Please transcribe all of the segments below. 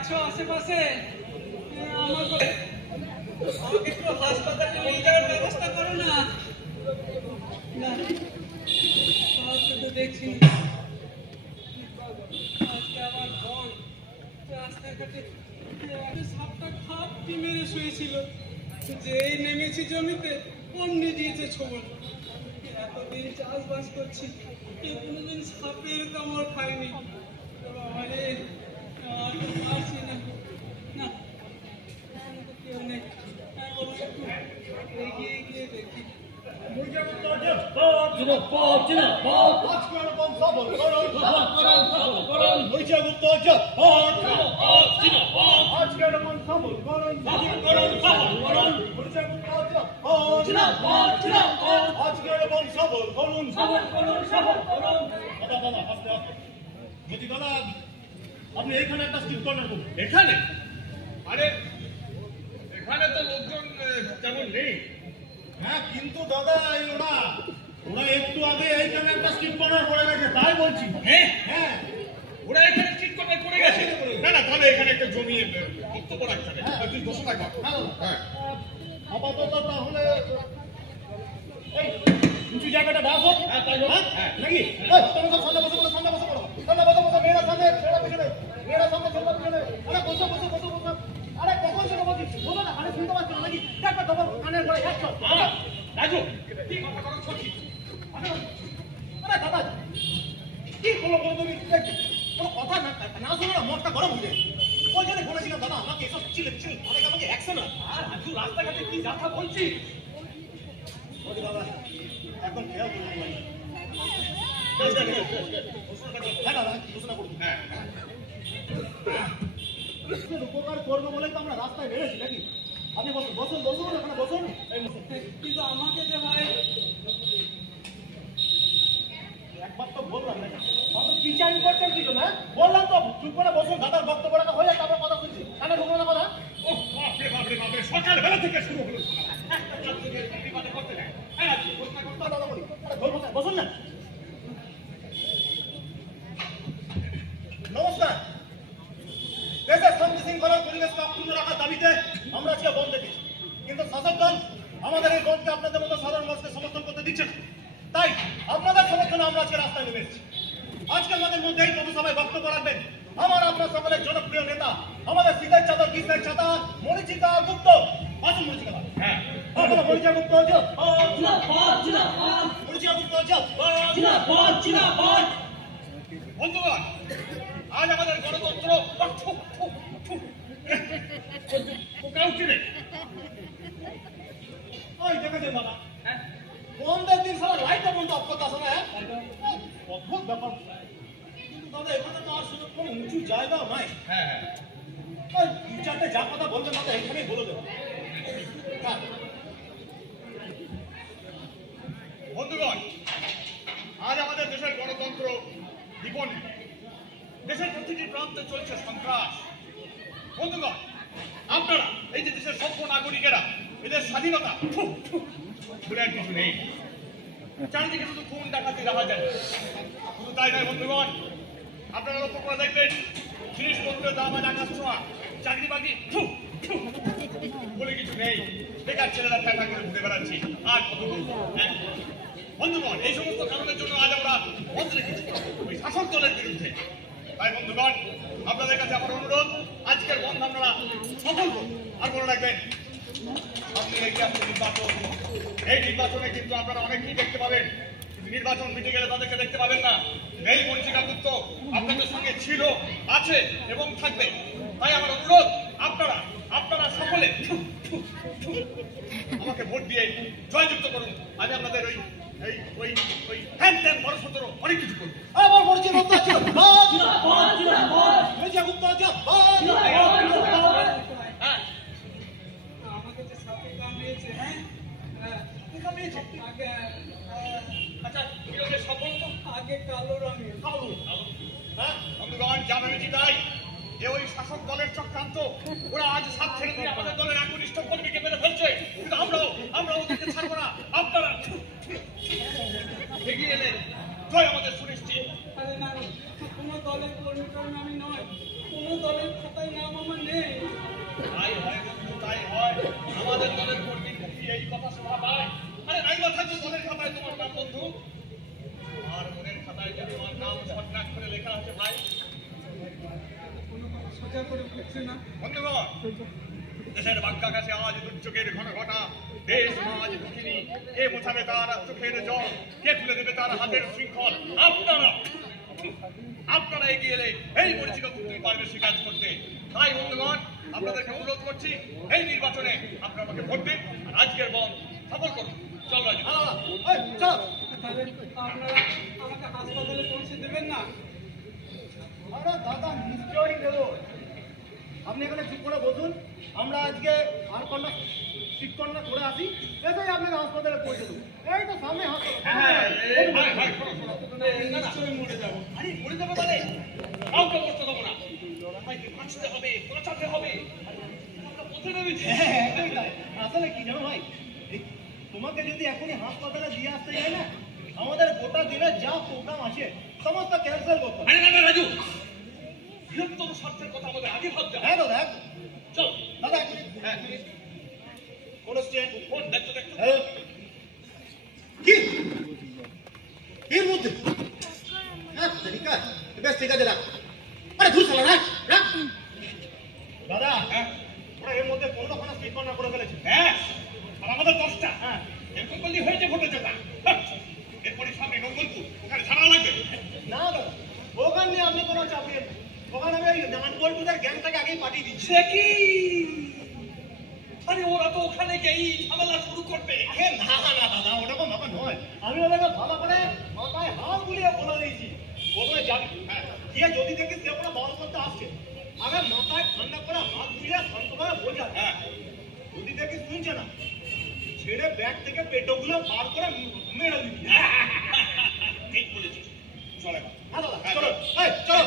আছো আশেপাশে? আমাকে একটু হাসপাতালে নিয়ে যাওয়ার ব্যবস্থা করো না। তো দেখছি আজকে আবার বন রাস্তাঘাটে সাপটা খাপটি মেরে শুয়েছিল। যেই নেমেছি জমিতে অমনি দিয়েছে ছোবল। এতদিন চাষবাস করছি, কোনোদিন সাপের কামড় খাইনি। বাবারে আর পারছি না। না কেউ নেই, এগিয়ে গিয়ে দেখি। আপনি এখানে একটা স্টিল কর্নার করুন। এখানে? আরে এখানে তো লোকজন তেমন নেই। হ্যাঁ কিন্তু দাদা ওরা একটু আগে এইখানে একটা স্টিল কর্নার করে গেছে, তাই বলছি। হ্যাঁ হ্যাঁ, ওরা এখানে স্টিল কর্নার করে গেছে। না না, তাহলে এখানে একটা জমি বক্তব্য রাখতে হবে। তুই বসে থাকবা। হ্যাঁ আপাতত তাহলে উঁচু জায়গাটা ডাক হোক। হ্যাঁ তাই নাকি? সামনে বসে বলো, সামনে বসে বলো, সামনে বসে বসে, মেয়েরা সামনে, ছেলেরা পিছনে, মেয়েরা সামনে, ছেলেরা পিছনে। আরে বসে বসে বসে বসে, আরে কখন থেকে বলছি বলো না, আরে শুনতে পাচ্ছ না নাকি? দেখবে তখন কানের ঘরে একশো। রাজু কি কথা করো সত্যি? আরে দাদা কি বলো বলো, তুমি কোনো কথা না শুনে না মনটা গরম হয়ে যায়। ওই জন্য বলেছিলাম দাদা আমাকে এসব চিলে চিল অনেক আমাকে একশো না। আর রাজু রাস্তাঘাটে কি যাত্রা বলছি দাদা একদম খেয়াল করুন ভাই। হ্যাঁ দাদা ঘোষণা করুন। হ্যাঁ উপকার করবো বলেই তো আমরা রাস্তায় বেরোছি নাকি? আপনি বসুন বসুন বসুন, ওখানে বসুন। কিন্তু আমাকে যে ভাই একবার তো বললাম নাকি আপনি কি চাইন করছেন কিছু না? বললাম তো চুপ করে বসুন, দাদার বক্তব্য রাখা হয়ে যায়, তারপর কথা শুনছি। কানে ঢুকলো না কথা? ও বাপরে বাপরে বাপরে, সকালবেলা থেকে শুরু হলো। বসুন না। নমস্কার। দেশের শান্তি শৃঙ্খলার পরিবেশকে অক্ষুণ্ণ রাখার দাবিতে আমরা আজকে বন্ধ দেখেছি, কিন্তু শাসক দল আমাদের এই বন্ধকে আপনাদের মতো সাধারণ মানুষকে সমর্থন করতে দিচ্ছে না। তাই আপনাদের সমর্থনে আমরা আজকে রাস্তায় নেমে এসেছি। আজকে আমাদের মধ্যে এই পথসভায় বক্তব্য রাখবেন আপনার সকলের জনপ্রিয় নেতা, আমাদের শীতের চাদর কৃষ্ণের ছাতা মরিচিকা গুপ্ত। আসুন মরিচিকা। হ্যাঁ মরিচিকা গুপ্ত আছে, মরিচিকা গুপ্ত আছে। বন্ধুগণ, আজ আমাদের গণতন্ত্র ওই দেখেছেন দাদা, বন্ধের দিন সারা লাইটটা বন্ধ অফ করতে আসে না। অদ্ভুত ব্যাপার। কিন্তু দাদা এখানে তো আর শুধু কোনো উঁচু জায়গাও নাই। হ্যাঁ হ্যাঁ, দু চারটে যা কথা বলবেন দাদা এখানেই বলে দেবো। বন্ধুগণ, আজ আমাদের দেশের গণতন্ত্র বিপন্ন। দেশের প্রতিটি প্রান্তে চলছে সন্ত্রাস। বন্ধুগণ, আপনারা এই যে দেশের সভ্য নাগরিকেরা, এদের স্বাধীনতা বলে আর কিছু নেই। চারিদিকে শুধু খুন ডাকাতি দেখা যায়। শুধু তাই নয় বন্ধুগণ, আপনারা লক্ষ্য করে দেখবেন জিনিসপত্রের দাম আজ আকাশ ছোঁয়া। চাকরি বাকরি বলে কিছু নেই। বেকার ছেলেরা ফেলা করে ঘুরে বেড়াচ্ছি। আর কত বন্ধুগণ, এই সমস্ত কারণের জন্য আজ আমরা বন্ধ রেখেছি ওই শাসক দলের বিরুদ্ধে। তাই বন্ধুগণ, আপনাদের কাছে আমার অনুরোধ, আজকের বন্ধ আপনারা সফল করুন। আর মনে রাখবেন, আপনি এগিয়ে আসছে নির্বাচন। এই নির্বাচনে কিন্তু আপনারা অনেকেই দেখতে পাবেন, নির্বাচন মিটে গেলে তাদেরকে দেখতে পাবেন না। এই মরিচিকা গুপ্ত আপনাদের সঙ্গে ছিল, আছে এবং থাকবে। তাই আমার অনুরোধ, আপনারা সকলে আমাকে ভোট দিয়ে জয়যুক্ত করুন। আজ আপনাদের ওই হ্যান ত্যান বড়সড় অনেক কিছু করবো। আমার মরিচিকা গুপ্ত আছে, মরিচিকা গুপ্ত আছে। আমাকে যে সাপে কামড়িয়েছে, হ্যাঁ আচ্ছা কি রঙের সাপ বলতো? আগে কালো রঙের। হ্যাঁ বন্ধুগণ, যা ভেবেছি তাই। ওই শাসক দলের চক্রান্ত। ওরা আজ সাপ ছেড়ে দিয়ে আমাদের দলের একনিষ্ঠ কর্মীকে মেরে ফেলছে, কিন্তু আমরা ওদেরকে ছাড়বো না। আপনারা এগিয়ে এলে জয় আমাদের সুনিশ্চিত। আরে না, কোনো দলের কর্মী আমি নয়, কোনো দলের খাতায় নাম এই কথা শোভা পায়? আরে নাই বা থাকবে মনের খাতায় তোমার নাম বন্ধু, আর মনের খাতায় যে তোমার নাম স্বর্ণাক্ষরে লেখা আছে ভাই। কোনো কথা সোজা করে বলছে না। বন্ধুগণ, দেশের বাক্যাকাশে আজ দুর্যোগের ঘন ঘটা, দেশ আজ দুঃখিনী, কে মোছাবে তার চোখের জল, কে তুলে দেবে তার হাতের শৃঙ্খল? আপনারা এগিয়ে এলে এই পরিচিত তুমি পারবে সে কাজ করতে। তাই বন্ধুগণ, আপনাদেরকে অনুরোধ করছি, এই নির্বাচনে আপনারা আমাকে ভোট দিন, আর আজকের বন্ধ সফল করুন। চল রাজু, চল। তাহলে আপনারা আমাকে হাসপাতালে পৌঁছে দেবেন না? আরে দাদা নিশ্চয়ই দেবো। আপনি এখানে চুপ করে বসুন, আমরা আজকে আর কন্যা চিটকন্যা করে আসি, এটাই আপনাকে হাসপাতালে পৌঁছে দেবো। এই তো সামনে নিশ্চয়ই মরে যাবো। আরে মরে যাবে মানে কাউকে করতে দেবো না, সবাইকে বাঁচতে হবে, বাঁচাতে হবে। আমরা পথে নেমেছি। একদমই তাই। আসলে কি জানো ভাই, তোমাকে যদি এখনই হাসপাতালে দিয়ে আসতে যায় না, আমাদের গোটা দিনের যা প্রোগ্রাম আছে সমস্ত ক্যান্সেল করতে হবে। আরে না না রাজু, বৃহত্তম স্বার্থের কথা আমাদের আগে ভাবতে হবে। হ্যাঁ দাদা, একদম। চল দাদা এক মিনিট, হ্যাঁ কোন স্ট্রেন? ফোন দেখতো দেখতো। হ্যালো, কি এর মধ্যে? হ্যাঁ ঠিক আছে, বেশ ঠিক আছে, রাখ। আরে ধুর শালা, রাখ রাখ। দাদা, হ্যাঁ ওরা এর মধ্যে 15খানা স্পিড কর্নার করে ফেলেছে। হ্যাঁ, আর আমাদের 10টা। হ্যাঁ, এরকম করলেই হয়েছে ভোটে জেতা। এরপরে সামনে নঙ্গলপুর, ওখানে ছাড়া লাগবে। না দাদা, ওখান নিয়ে আপনি কোনো চাপ নেন। ওখানে আমি ওই নানপল্টুদের গ্যাংটাকে আগেই পাঠিয়ে দিচ্ছি। সে কি? আরে ওরা তো ওখানে গিয়েই ঝামেলা শুরু করবে। আরে না না দাদা, ওরকম ব্যাপার নয়। আমি ওদেরকে ভালো করে মাথায় হাত বুলিয়ে বলে দিয়েছি, প্রথমে যাবি, গিয়ে যদি দেখি সে কোনো বল করতে আসছে, আগে মাথায় ঠান্ডা করে হাত বুলিয়ে শান্তভাবে বোঝা। হ্যাঁ যদি দেখি শুনছে না, ছেড়ে ব্যাগ থেকে পেটোগুলো বার করে মেরে দিবি। ঠিক বলেছিস। চলে এবার। হ্যাঁ দাদা, চলো, এই, চলো।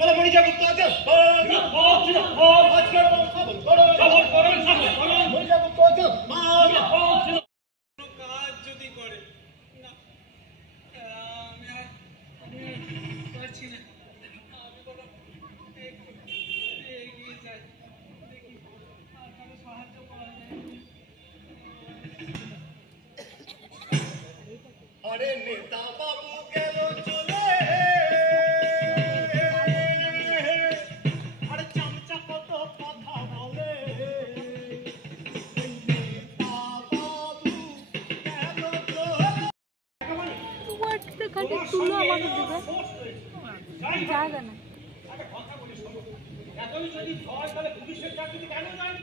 বলো, মরিচা গুপ্ত আছে? আজকের সবল করো, সফল করুন, সফল করুন। মরিচা গুপ্ত আছে? কোনো কাজ যদি করে না, আমি পারছি না। আমি বরং একটু এগিয়ে যাই, দেখি আর কারো সাহায্য করা যায়। আরে নেতা বাবু গেল চলে, আরে চামচা কত কথা বলে। নেতা বাবু গেল চলে। ওয়াটটা খালি তুলো আমাদের দিকে জায়গা না। এখন যদি হয় তাহলে পুলিশের চাকরি কেন যায়?